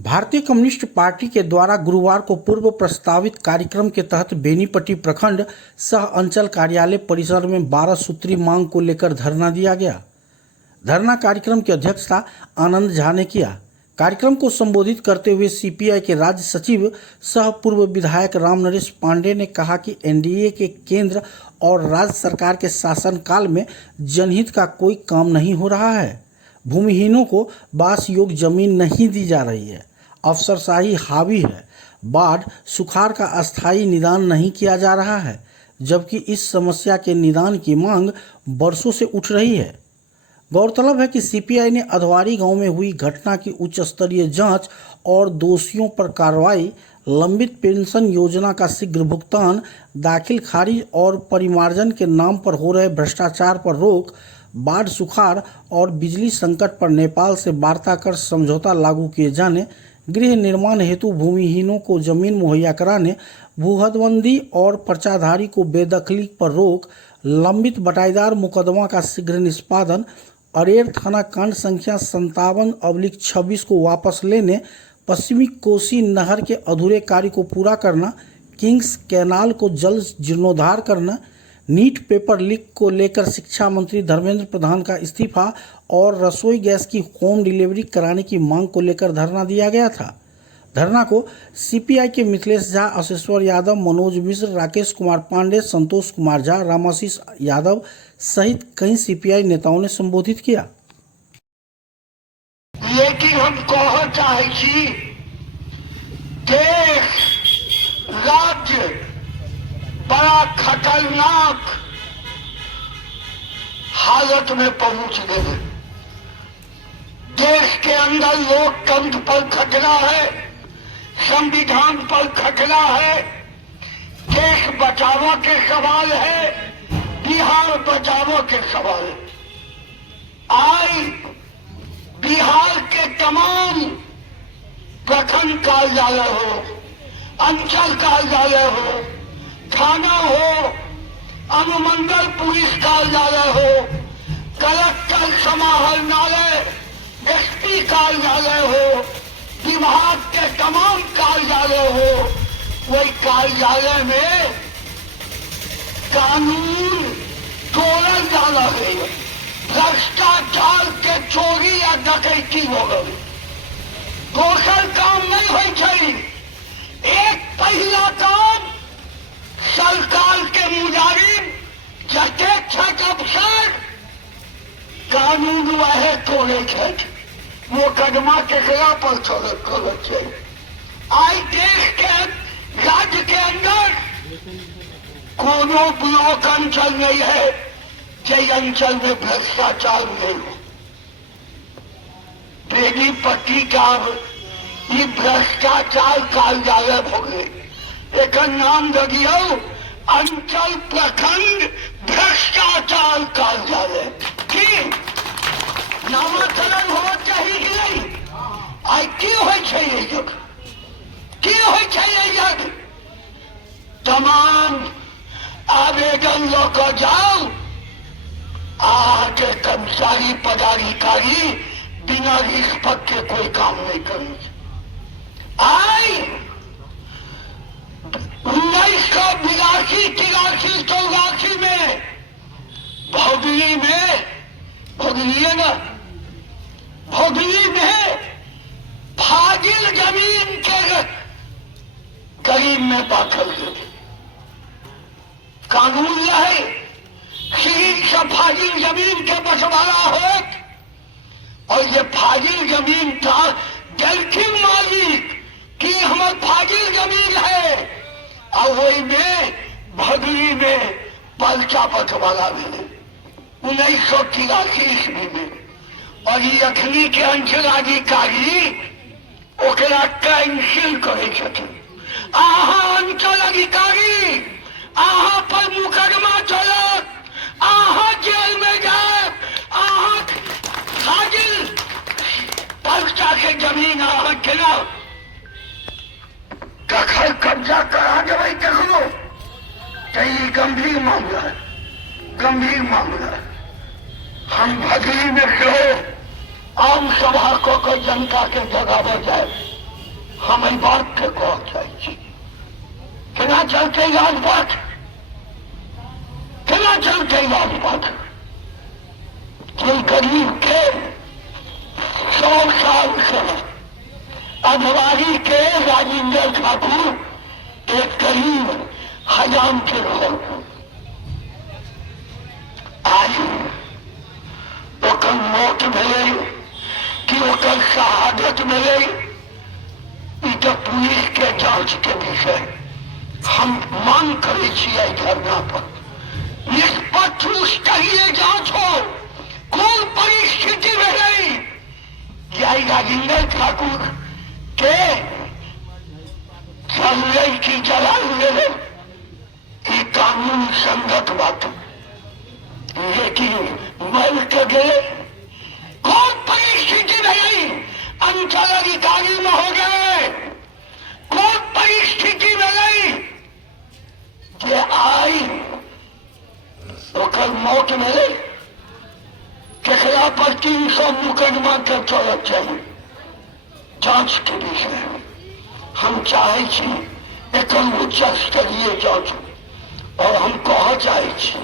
भारतीय communist party के द्वारा गुरुवार को पूर्व प्रस्तावित कार्यक्रम के तहत बेनीपट्टी प्रखंड सह अंचल कार्यालय परिसर में 12 सूत्री मांग को लेकर धरना दिया गया। धरना कार्यक्रम की अध्यक्षता आनंद झा ने किया। कार्यक्रम को संबोधित करते हुए सीपीआई के राज्य सचिव सह पूर्व विधायक राम नरेश पांडे ने कहा कि एनडीए के केंद्र और राज्य सरकार के शासनकाल में जनहित का कोई काम नहीं हो रहा है। भूमिहीनों को बास योग्य जमीन नहीं दी जा रही है, अफसरशाही हावी है, बाढ़ सुखाड़ का अस्थायी निदान नहीं किया जा रहा है, जबकि इस समस्या के निदान की मांग वर्षों से उठ रही है। गौरतलब है कि सीपीआई ने अधवारी गांव में हुई घटना की उच्च स्तरीय जांच और दोषियों पर कार्रवाई, लंबित पेंशन योजना का शीघ्र भुगतान, दाखिल खारिज और परिमार्जन के नाम पर हो रहे भ्रष्टाचार पर रोक, बाढ़ सुखाड़ और बिजली संकट पर नेपाल से वार्ता कर समझौता लागू किए जाने, गृह निर्माण हेतु भूमिहीनों को जमीन मुहैया कराने, भूहदबंदी और पर्चाधारी को बेदखली पर रोक, लंबित बटाईदार मुकदमा का शीघ्र निष्पादन, अरेर थाना कांड संख्या 57/26 को वापस लेने, पश्चिमी कोसी नहर के अधूरे कार्य को पूरा करना, किंग्स कैनाल को जल्द जीर्णोद्धार करना, नीट पेपर लीक को लेकर शिक्षा मंत्री धर्मेंद्र प्रधान का इस्तीफा और रसोई गैस की होम डिलीवरी कराने की मांग को लेकर धरना दिया गया था। धरना को सीपीआई के मिथिलेश झा, अशेश्वर यादव, मनोज मिश्र, राकेश कुमार पांडे, संतोष कुमार झा, रामाशीष यादव सहित कई सीपीआई नेताओं ने संबोधित किया। लेकिन हम कह चाहे देश राज्य बड़ा खतरनाक हालत में पहुंच गए। देश के अंदर लोकतंत्र पर खतरा है, संविधान पर खतरा है, देश बचाव के सवाल है, बिहार बचाव के सवाल है। आज बिहार के तमाम प्रखंड कार्यालय हो, अंचल कार्यालय हो, थाना हो, अनुमंडल पुलिस कार्यालय हो, कलेक्टर समाहरणालय, एसपी कार्यालय हो, विभाग के तमाम कार्यालय हो, वही कार्यालय में कानून तोड़न डाला गया, भ्रष्टाचार के चोरी या डकैती हो गई। दोसर काम नहीं हो। एक पहला काम सरकार के मुजारिम जथेक्षक अफसर कानून वह तोड़े वो कदमा के खिलाफ पर चाहिए। आज देश के राज्य के अंदर कोनो ब्लॉक अंचल नहीं है जय अंचल में भ्रष्टाचार नहीं हो। बेनीपट्टी का ये भ्रष्टाचार कार्यालय हो गए, एक नाम लगियो अंचल प्रखंड भ्रष्टाचार कार्यालय की नामकरण हो चाहिए कि नहीं? आई क्यों हो चाहिए जग, क्यों हो चाहिए जग? तमाम आवेदन लेकर जाओ, आके कर्मचारी पदाधिकारी बिना रिश्वत के कोई काम नहीं करेंगे। आई 1982-83-84 में भोगली में फाजिल जमीन के करीब में दाखिल हुए। कानून रहे से फाजिल जमीन के बंटवारा हो, और ये फाजिल जमीन था दिलखिन मालिक कि हमारे फाजिल जमीन है, और वही में भगली में पर्चा बंटवारा मिले 1983 ईस्वी में। और ये अखनी के अंचलाधिकारी ओकरा कैंसिल करे छथिन। आहा अंचल अधिकारी, आहा पर मुकदमा चलत, आहा जेल में जाए, आहा फाजिल पर्चा के जमीन आहा केना कखर कब्जा करा देवे कखनो, तो ये गंभीर मामला है, गंभीर मामला है। हम भगली में कहो आम सभा को जनता के जगावे जाए, हम एहि बात के कह चाहै छी केना चलते राजपथ, केना चलते राजपथ। जे गरीब के 100 साल से अधवारी के राजेंद्र ठाकुर एक करीब हजाम के घर आज ओकर मौत भेलै कि ओकर शहादत भेलै, ई तो पुलिस के जांच के विषय। हम मांग करे छियै धरना पर निष्पक्ष स्तरीय जांच हो। कौन परिस्थिति भेलै कि आई राजेंद्र ठाकुर के चललै कि जलाल गेलै, ई कानून संगत बात, लेकिन मर के गए। कौन परिस्थिति भेलै अंचल अधिकारी महोदय, कौन परिस्थिति भेलै जे आई ओकर मौत भेलै। केकरा पर 300 मुकदमा के चलत चाहिए जांच के विषय में हम चाहे छी एकर उच्च स्तरीय जांच, और हम कह चाहे छी